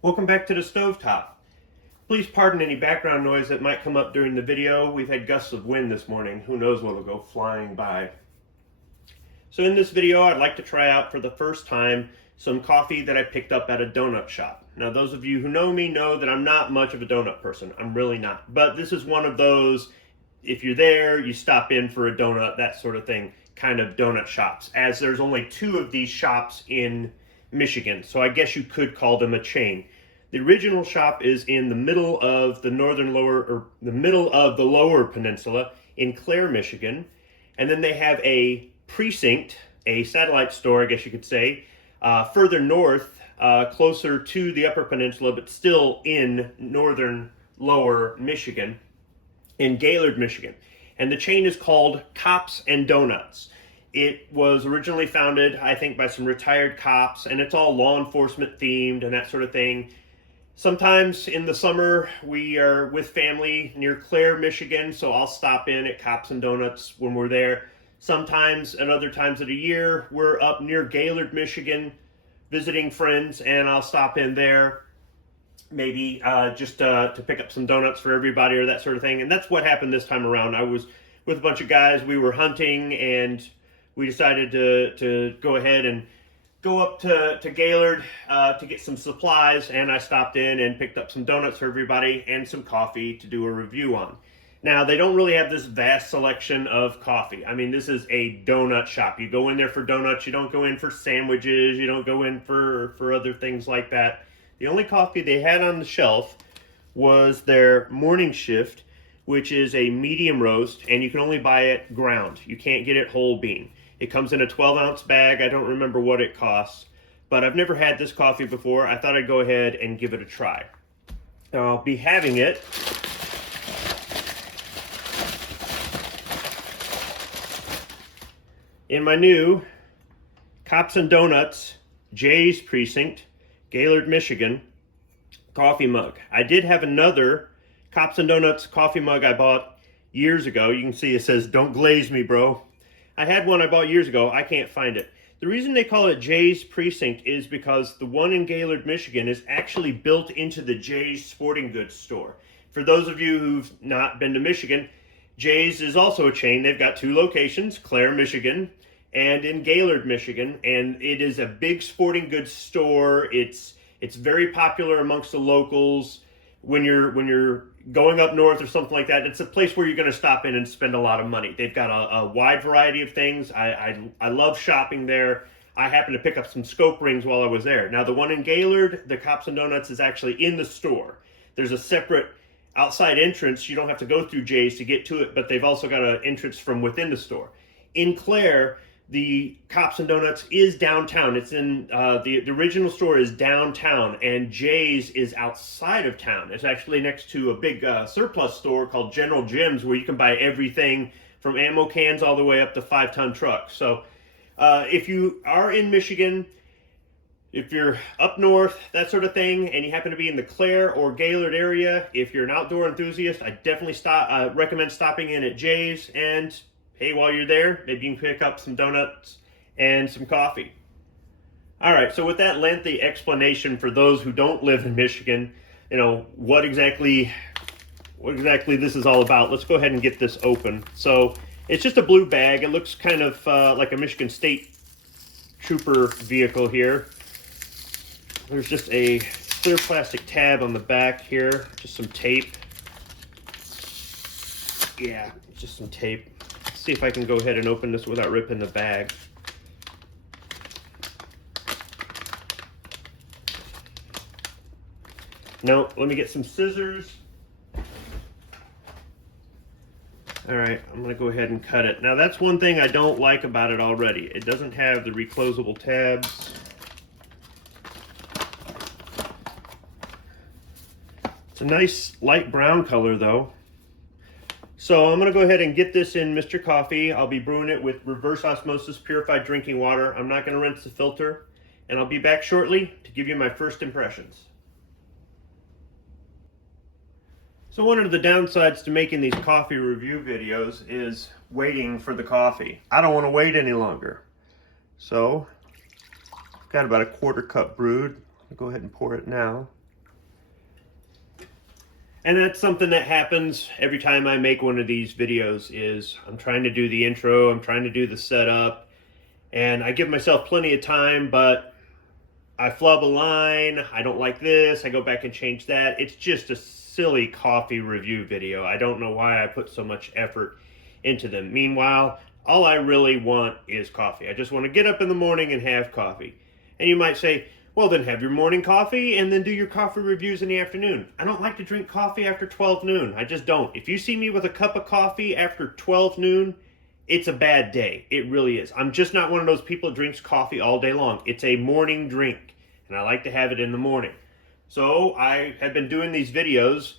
Welcome back to the stovetop. Please pardon any background noise that might come up during the video. We've had gusts of wind this morning. Who knows what will go flying by. So in this video, I'd like to try out for the first time some coffee that I picked up at a donut shop. Now, those of you who know me know that I'm not much of a donut person. I'm really not. But this is one of those, if you're there, you stop in for a donut, that sort of thing, kind of donut shops, as there's only 2 of these shops in Michigan, so I guess you could call them a chain. The original shop is in the middle of the lower peninsula in Clare, Michigan, and then they have a precinct, a satellite store, I guess you could say, further north, closer to the upper peninsula, but still in northern lower Michigan, in Gaylord, Michigan. And the chain is called Cops and Doughnuts. It was originally founded, I think, by some retired cops, and it's all law enforcement themed and that sort of thing. Sometimes in the summer, we are with family near Clare, Michigan, so I'll stop in at Cops and Doughnuts when we're there. Sometimes, at other times of the year, we're up near Gaylord, Michigan, visiting friends, and I'll stop in there, maybe just to pick up some donuts for everybody or that sort of thing. And that's what happened this time around. I was with a bunch of guys. We were hunting, and we decided to go ahead and go up to Gaylord to get some supplies, and I stopped in and picked up some donuts for everybody and some coffee to do a review on. Now, they don't really have this vast selection of coffee. I mean, this is a donut shop. You go in there for donuts. You don't go in for sandwiches. You don't go in for other things like that. The only coffee they had on the shelf was their morning shift, which is a medium roast, and you can only buy it ground. You can't get it whole bean. It comes in a 12-ounce bag. I don't remember what it costs, but I've never had this coffee before. I thought I'd go ahead and give it a try. I'll be having it in my new Cops and Doughnuts Jay's Precinct, Gaylord, Michigan, coffee mug. I did have another Cops and Doughnuts coffee mug I bought years ago. You can see it says, "Don't glaze me, bro." I had one I bought years ago. I can't find it. The reason they call it Jay's Precinct is because the one in Gaylord, Michigan is actually built into the Jay's sporting goods store. For those of you who've not been to Michigan, Jay's is also a chain. They've got 2 locations, Clare, Michigan, and in Gaylord, Michigan, and it is a big sporting goods store. It's very popular amongst the locals. When you're going up north or something like that, it's a place where you're going to stop in and spend a lot of money. They've got a wide variety of things. I love shopping there. I happened to pick up some scope rings while I was there. Now, the one in Gaylord, the Cops and Doughnuts, is actually in the store. There's a separate outside entrance. You don't have to go through Jay's to get to it, but they've also got an entrance from within the store. In Clare, the Cops and Doughnuts is downtown. It's in the original store is downtown, and Jay's is outside of town. It's actually next to a big surplus store called General Jim's, where you can buy everything from ammo cans all the way up to 5-ton trucks. So if you are in Michigan, if you're up north, that sort of thing, and you happen to be in the Clare or Gaylord area, if you're an outdoor enthusiast, I definitely recommend stopping in at Jay's. And hey, while you're there, maybe you can pick up some donuts and some coffee. All right, so with that lengthy explanation for those who don't live in Michigan, you know, what exactly this is all about, let's go ahead and get this open. So it's just a blue bag. It looks kind of like a Michigan State Trooper vehicle here. There's just a clear plastic tab on the back here, just some tape. Yeah, just some tape. See if I can go ahead and open this without ripping the bag. No, let me get some scissors. All right, I'm gonna go ahead and cut it. Now, that's one thing I don't like about it already. It doesn't have the reclosable tabs. It's a nice light brown color though. So I'm going to go ahead and get this in Mr. Coffee. I'll be brewing it with reverse osmosis purified drinking water. I'm not going to rinse the filter, and I'll be back shortly to give you my first impressions. So one of the downsides to making these coffee review videos is waiting for the coffee. I don't want to wait any longer. So I've got about a 1/4 cup brewed. I'll go ahead and pour it now. And that's something that happens every time I make one of these videos is I'm trying to do the intro, I'm trying to do the setup, and I give myself plenty of time, but I flub a line, I don't like this, I go back and change that. It's just a silly coffee review video. I don't know why I put so much effort into them. Meanwhile, all I really want is coffee. I just want to get up in the morning and have coffee. And you might say, well, then have your morning coffee and then do your coffee reviews in the afternoon. I don't like to drink coffee after 12 noon. I just don't. If you see me with a cup of coffee after 12 noon, it's a bad day. It really is. I'm just not one of those people that drinks coffee all day long. It's a morning drink, and I like to have it in the morning. So I have been doing these videos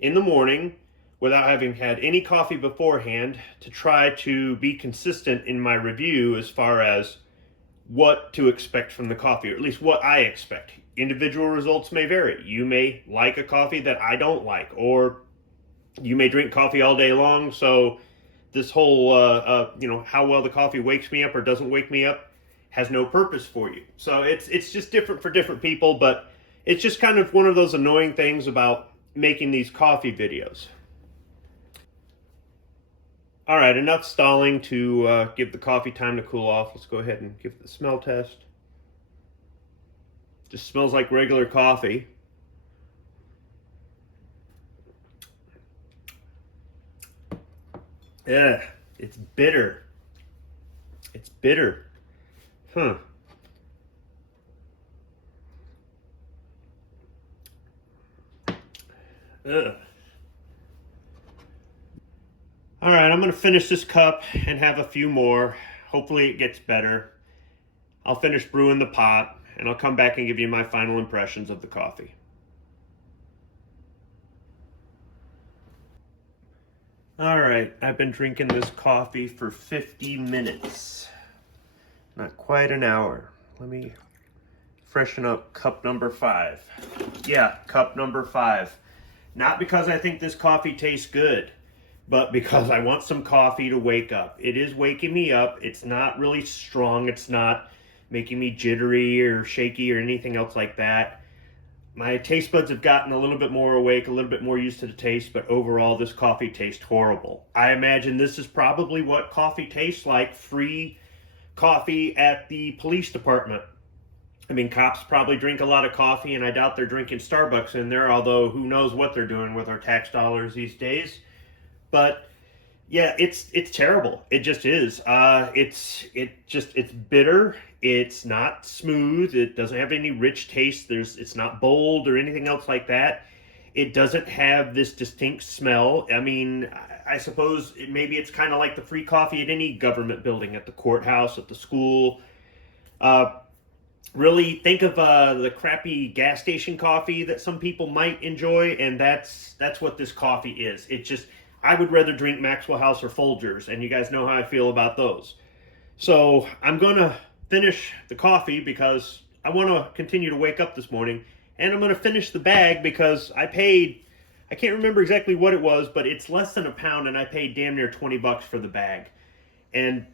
in the morning without having had any coffee beforehand to try to be consistent in my review as far as what to expect from the coffee, or at least what I expect. Individual results may vary. You may like a coffee that I don't like, or you may drink coffee all day long, so this whole, how well the coffee wakes me up or doesn't wake me up has no purpose for you. So it's just different for different people, but it's just kind of one of those annoying things about making these coffee videos. All right, enough stalling to give the coffee time to cool off. Let's go ahead and give it the smell test. Just smells like regular coffee. Yeah, it's bitter. It's bitter. Huh. Ugh. All right, I'm going to finish this cup and have a few more. Hopefully it gets better. I'll finish brewing the pot, and I'll come back and give you my final impressions of the coffee. All right, I've been drinking this coffee for 50 minutes. Not quite an hour. Let me freshen up cup number 5. Yeah, cup number 5. Not because I think this coffee tastes good, but because I want some coffee to wake up. It is waking me up. It's not really strong. It's not making me jittery or shaky or anything else like that. My taste buds have gotten a little bit more awake, a little bit more used to the taste, but overall this coffee tastes horrible. I imagine this is probably what coffee tastes like, free coffee at the police department. I mean, cops probably drink a lot of coffee, and I doubt they're drinking Starbucks in there, although who knows what they're doing with our tax dollars these days. But yeah, it's terrible. It just is. It's bitter. It's not smooth. It doesn't have any rich taste. It's not bold or anything else like that. It doesn't have this distinct smell. I mean, I suppose maybe it's kind of like the free coffee at any government building, at the courthouse, at the school. Really think of the crappy gas station coffee that some people might enjoy, and that's what this coffee is. I would rather drink Maxwell House or Folgers, and you guys know how I feel about those. So I'm going to finish the coffee because I want to continue to wake up this morning, and I'm going to finish the bag because I can't remember exactly what it was, but it's less than a pound, and I paid damn near $20 for the bag. And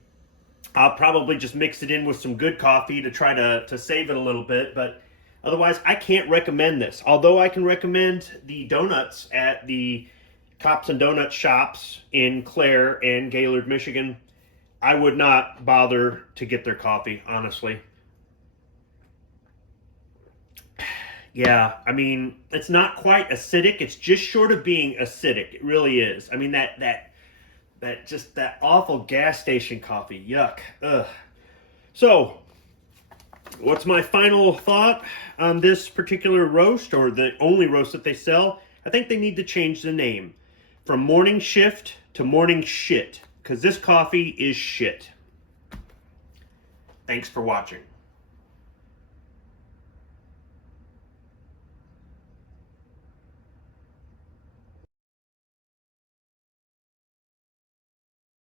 I'll probably just mix it in with some good coffee to try to save it a little bit, but otherwise I can't recommend this. Although I can recommend the donuts at the Cops and Donuts shops in Clare and Gaylord, Michigan, I would not bother to get their coffee, honestly. Yeah, I mean, it's not quite acidic. It's just short of being acidic. It really is. I mean, that awful gas station coffee. Yuck. Ugh. So, what's my final thought on this particular roast, or the only roast that they sell? I think they need to change the name from Morning Shift to Morning Shit, because this coffee is shit. Thanks for watching.